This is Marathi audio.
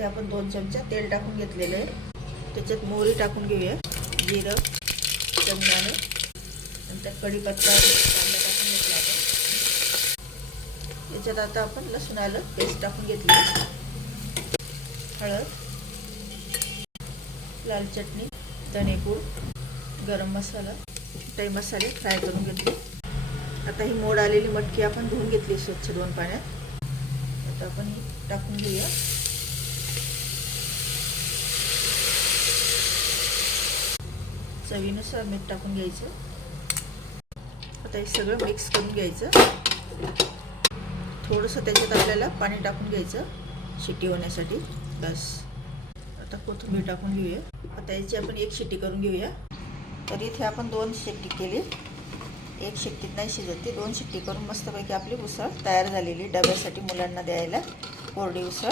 इथे आपण 2 चमचा तेल टाकून घेतलेलं आहे. त्याच्यात मोहरी टाकून घेऊया, जिरं, शेंगदाणे, नंतर कढीपत्ता, कांदा टाकून घेतला आपण. याच्यात आता आपण लसूण आलं पेस्ट टाकून घेतली, हळद, लाल चटणी, धनेपूड, गरम मसाला, काही मसाले फ्राय करून घेतले. आता ही मोड आलेली मटकी आपण धुवून घेतली स्वच्छ 2 पाण्यात. आता आपण ही टाकून घेऊया. चवीनुसार मीठ टाकून घ्यायचं. आता हे सगळं मिक्स करून घ्यायचं. थोडंसं त्याच्यात आपल्याला पाणी टाकून घ्यायचं शिट्टी होण्यासाठी, बस. आता कोथिंबीर टाकून घेऊया. आता याची आपण 1 शिट्टी करून घेऊया. तर इथे आपण 2 शिट्टी केली, 1 शिट्टीत नाही शिजत, 2 शिट्टी करून मस्तपैकी आपली उसळ तयार झालेली डब्यासाठी मुलांना द्यायला, कोरडी उसळ.